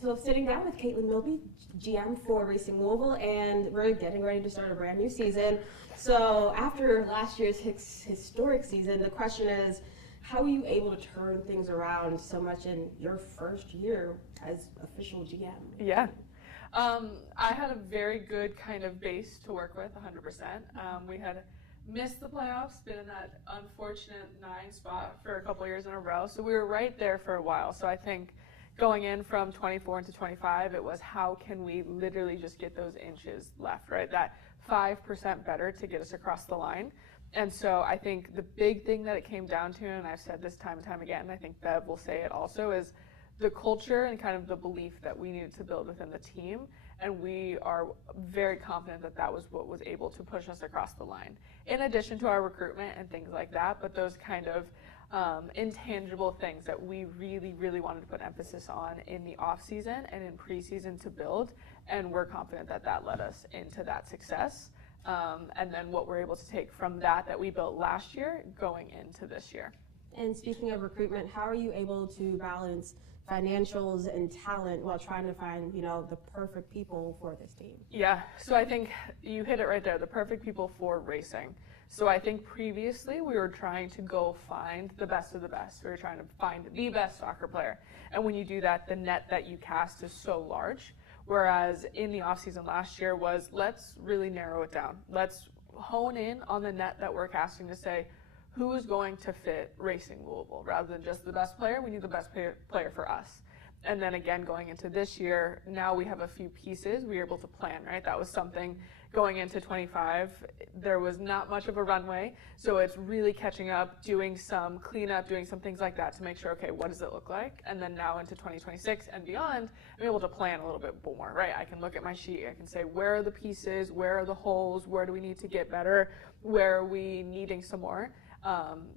So sitting down with Caitlyn Milby, GM for Racing Louisville, and we're getting ready to start a brand new season. So after last year's historic season, the question is, how are you able to turn things around so much in your first year as official GM? Yeah. I had a very good kind of base to work with, 100%. We had missed the playoffs, been in that unfortunate 9 spot for a couple years in a row. So we were right there for a while. So I think going in from 24 into 25, it was how can we literally just get those inches left, right? That 5% better to get us across the line. And so I think the big thing that it came down to, and I've said this time and time again, and I think Bev will say it also, is the culture and kind of the belief that we needed to build within the team. And we are very confident that that was what was able to push us across the line. In addition to our recruitment and things like that, but those kind of intangible things that we really, really wanted to put emphasis on in the off season and in preseason to build. And we're confident that that led us into that success. And then what we're able to take from that we built last year going into this year. And speaking of recruitment, how are you able to balance financials and talent while trying to find, the perfect people for this team? Yeah, so I think you hit it right there, the perfect people for racing. So I think previously we were trying to go find the best of the best. We were trying to find the best soccer player. And when you do that, the net that you cast is so large. Whereas in the offseason last year was, let's really narrow it down. Let's hone in on the net that we're casting to say, who is going to fit Racing Louisville? Rather than just the best player, we need the best player for us. And then again, going into this year, now we have a few pieces we were able to plan, right? That was something going into 25. There was not much of a runway, so it's really catching up, doing some cleanup, doing some things like that to make sure, okay, what does it look like? And then now into 2026 and beyond, I'm able to plan a little bit more, right? I can look at my sheet, I can say, where are the pieces, where are the holes, where do we need to get better, where are we needing some more?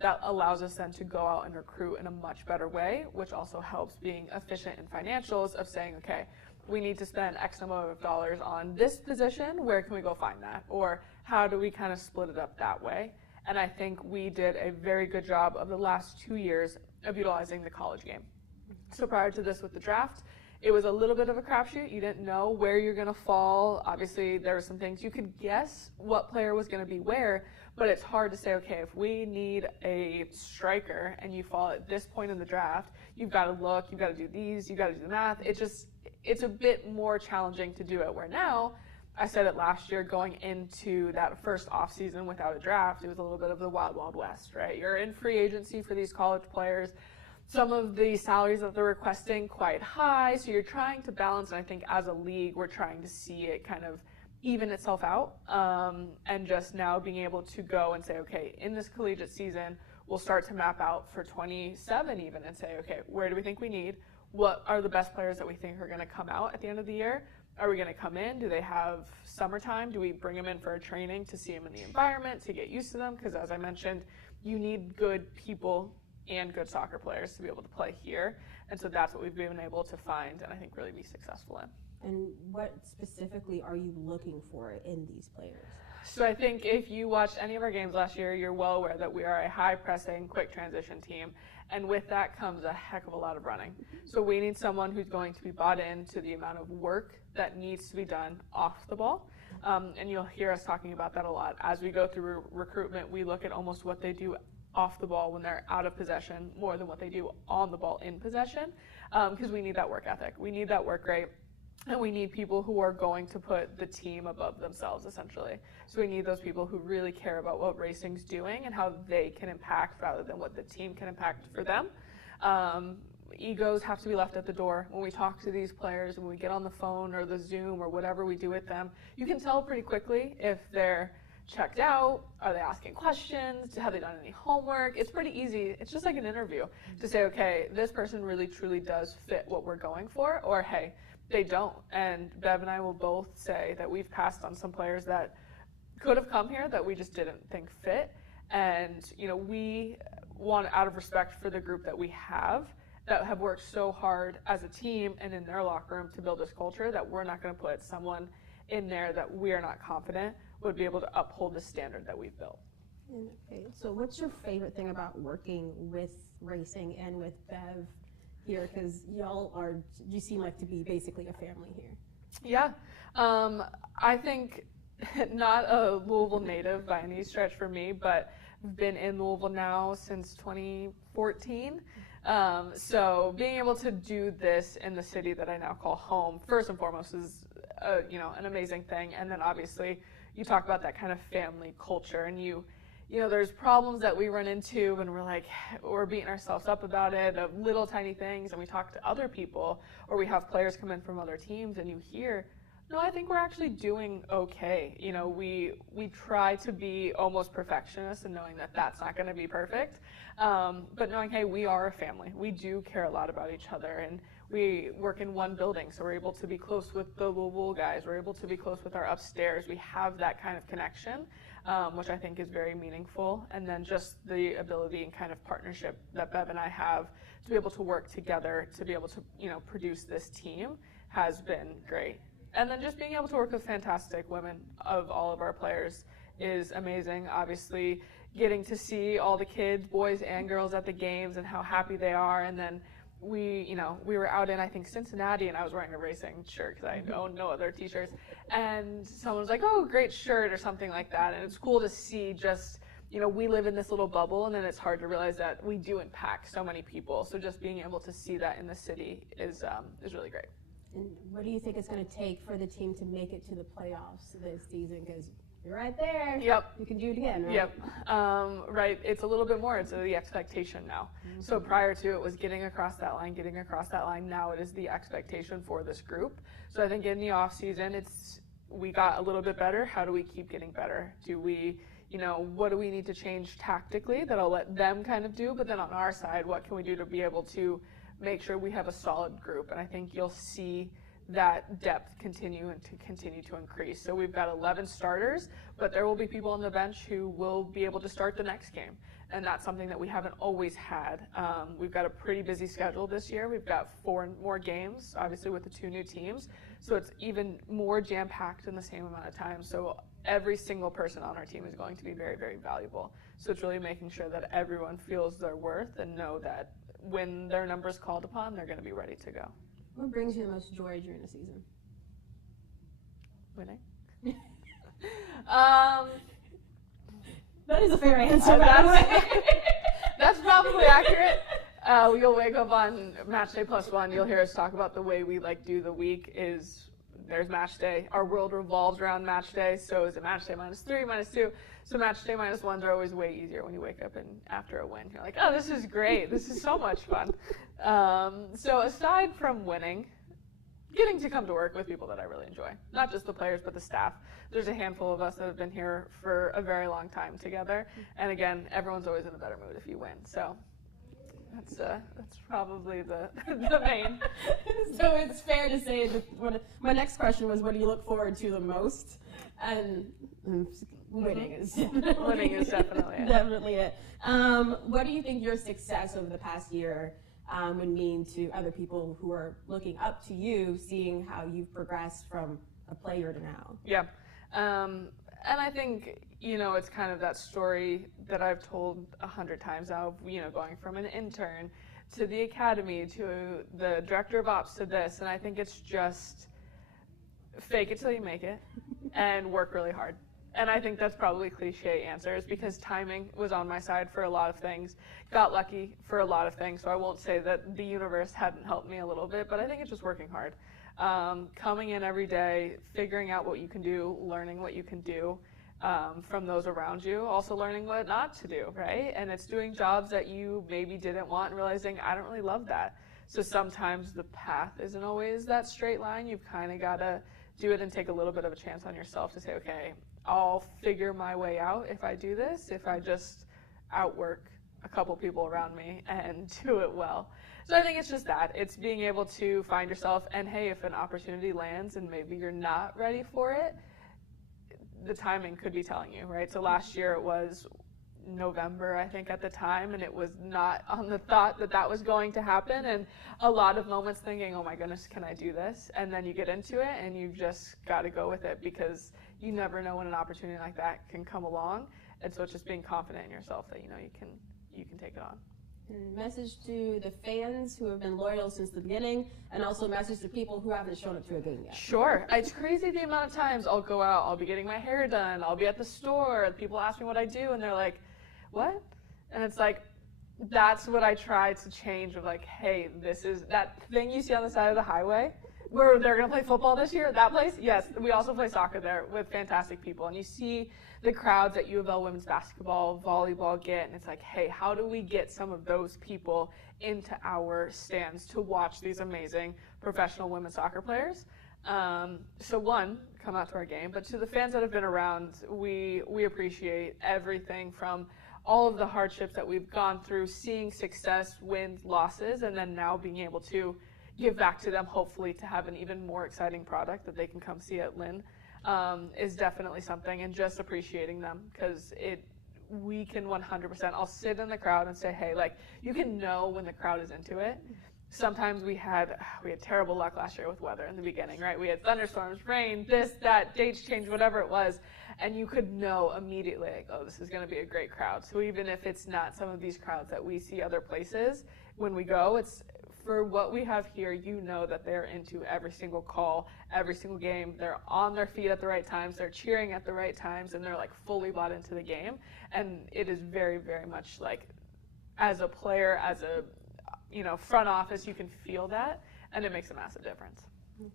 That allows us then to go out and recruit in a much better way, which also helps being efficient in financials of saying, okay, we need to spend X number of dollars on this position, where can we go find that? Or how do we kind of split it up that way? And I think we did a very good job of the last 2 years of utilizing the college game. So prior to this with the draft, it was a little bit of a crapshoot. You didn't know where you're going to fall. Obviously, there were some things you could guess what player was going to be where, but it's hard to say, okay, if we need a striker and you fall at this point in the draft, you've got to look, you've got to do these, you've got to do the math. It's a bit more challenging to do it, where now, I said it last year, going into that first offseason without a draft, it was a little bit of the wild, wild west, right? You're in free agency for these college players. Some of the salaries that they're requesting quite high, so you're trying to balance, and I think as a league, we're trying to see it kind of even itself out, and just now being able to go and say, okay, in this collegiate season, we'll start to map out for 27 even and say, okay, where do we think we need? What are the best players that we think are going to come out at the end of the year? Are we going to come in? Do they have summertime? Do we bring them in for a training to see them in the environment, to get used to them? Because as I mentioned, you need good people and good soccer players to be able to play here. And so that's what we've been able to find and I think really be successful in. And what specifically are you looking for in these players? So I think if you watched any of our games last year, you're well aware that we are a high-pressing, quick transition team. And with that comes a heck of a lot of running. So we need someone who's going to be bought into the amount of work that needs to be done off the ball. And you'll hear us talking about that a lot. As we go through recruitment, we look at almost what they do off the ball when they're out of possession more than what they do on the ball in possession, because we need that work ethic. We need that work rate. And we need people who are going to put the team above themselves, essentially. So we need those people who really care about what racing's doing and how they can impact rather than what the team can impact for them. Egos have to be left at the door. When we talk to these players, when we get on the phone or the Zoom or whatever we do with them, you can tell pretty quickly if they're checked out, are they asking questions, have they done any homework? It's pretty easy. It's just like an interview to say, okay, this person really truly does fit what we're going for, or hey, they don't. And Bev and I will both say that we've passed on some players that could have come here that we just didn't think fit. And, we want, out of respect for the group that we have, that have worked so hard as a team and in their locker room to build this culture, that we're not going to put someone in there that we are not confident would be able to uphold the standard that we've built. Okay, so what's your favorite thing about working with Racing and with Bev here? Because you seem like to be basically a family here. Yeah, I think not a Louisville native by any stretch for me, but I've been in Louisville now since 2014. So being able to do this in the city that I now call home, first and foremost, is an amazing thing. And then obviously you talk about that kind of family culture, and there's problems that we run into and we're beating ourselves up about it, of little tiny things, and we talk to other people, or we have players come in from other teams and you hear, no, I think we're actually doing okay. We try to be almost perfectionists and knowing that that's not going to be perfect, but knowing, hey, we are a family. We do care a lot about each other, and we work in one building, so we're able to be close with the Louisville guys. We're able to be close with our upstairs. We have that kind of connection, which I think is very meaningful. And then just the ability and kind of partnership that Bev and I have to be able to work together to be able to, produce this team has been great. And then just being able to work with fantastic women of all of our players is amazing. Obviously, getting to see all the kids, boys and girls, at the games and how happy they are. And then we were out in, I think, Cincinnati, and I was wearing a Racing shirt because I own no other t-shirts. And someone was like, oh, great shirt, or something like that. And it's cool to see just, we live in this little bubble, and then it's hard to realize that we do impact so many people. So just being able to see that in the city is really great. And what do you think it's going to take for the team to make it to the playoffs this season? Because you're right there. Yep. You can do it again, right? Yep. Right. It's a little bit more. It's the expectation now. Mm-hmm. So prior to it was getting across that line. Now it is the expectation for this group. So I think in the off season, we got a little bit better. How do we keep getting better? Do we, what do we need to change tactically that I'll let them kind of do? But then on our side, what can we do to be able to make sure we have a solid group? And I think you'll see that depth continue to increase. So we've got 11 starters, but there will be people on the bench who will be able to start the next game. And that's something that we haven't always had. We've got a pretty busy schedule this year. We've got 4 more games, obviously with the 2 new teams. So it's even more jam-packed in the same amount of time. So every single person on our team is going to be very, very valuable. So it's really making sure that everyone feels their worth and know that when their number is called upon, they're going to be ready to go. What brings you the most joy during the season? Winning. That is a fair answer, by the way. That's probably accurate. You'll wake up on match day +1. You'll hear us talk about the way we do the week is there's match day. Our world revolves around match day. So is it match day -3, -2? So match day -1s are always way easier when you wake up and after a win. You're like, oh, this is great. This is so much fun. So aside from winning, getting to come to work with people that I really enjoy, not just the players, but the staff. There's a handful of us that have been here for a very long time together. And again, everyone's always in a better mood if you win. So that's probably the main. So it's fair to say that my next question was, what do you look forward to the most? And winning is definitely it. Definitely it. What do you think your success over the past year would mean to other people who are looking up to you, seeing how you've progressed from a player to now? Yeah. And I think, it's kind of that story that I've told 100 times now, going from an intern to the academy to the director of ops to this. And I think it's just fake it till you make it and work really hard. And I think that's probably cliche answers because timing was on my side for a lot of things. Got lucky for a lot of things, so I won't say that the universe hadn't helped me a little bit, but I think it's just working hard. Coming in every day, figuring out what you can do, learning what you can do from those around you, also learning what not to do, right? And it's doing jobs that you maybe didn't want and realizing, I don't really love that. So sometimes the path isn't always that straight line. You've kind of got to do it and take a little bit of a chance on yourself to say, okay, I'll figure my way out if I do this, if I just outwork a couple people around me and do it well. So I think it's just that. It's being able to find yourself, and hey, if an opportunity lands and maybe you're not ready for it, the timing could be telling you, right? So last year it was November, I think, at the time, and it was not on the thought that that was going to happen, and a lot of moments thinking, oh my goodness, can I do this? And then you get into it and you've just got to go with it because you never know when an opportunity like that can come along. And so it's just being confident in yourself that you can take it on. And message to the fans who have been loyal since the beginning, and also message to people who haven't shown up to a game yet. Sure. It's crazy the amount of times I'll go out, I'll be getting my hair done, I'll be at the store, people ask me what I do, and they're like, what? And it's like, that's what I try to change of like, hey, this is that thing you see on the side of the highway where they're going to play football this year, that place? Yes, we also play soccer there with fantastic people. And you see the crowds at U of L women's basketball, volleyball get, and it's like, hey, how do we get some of those people into our stands to watch these amazing professional women's soccer players? So one, come out to our game, but to the fans that have been around, we appreciate everything from all of the hardships that we've gone through, seeing success, wins, losses, and then now being able to give back to them, hopefully to have an even more exciting product that they can come see at Lynn, is definitely something, and just appreciating them, because we can 100%, I'll sit in the crowd and say, hey, like, you can know when the crowd is into it. Sometimes we had terrible luck last year with weather in the beginning, right? We had thunderstorms, rain, this, that, dates change, whatever it was, and you could know immediately, like, oh, this is going to be a great crowd. So even if it's not some of these crowds that we see other places, when we go, it's for what we have here, you know that they're into every single call, every single game. They're on their feet at the right times, they're cheering at the right times, and they're like fully bought into the game. And it is very, very much like, as a player, as a front office, you can feel that, and it makes a massive difference.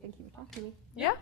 Thank you for talking to me. Yeah.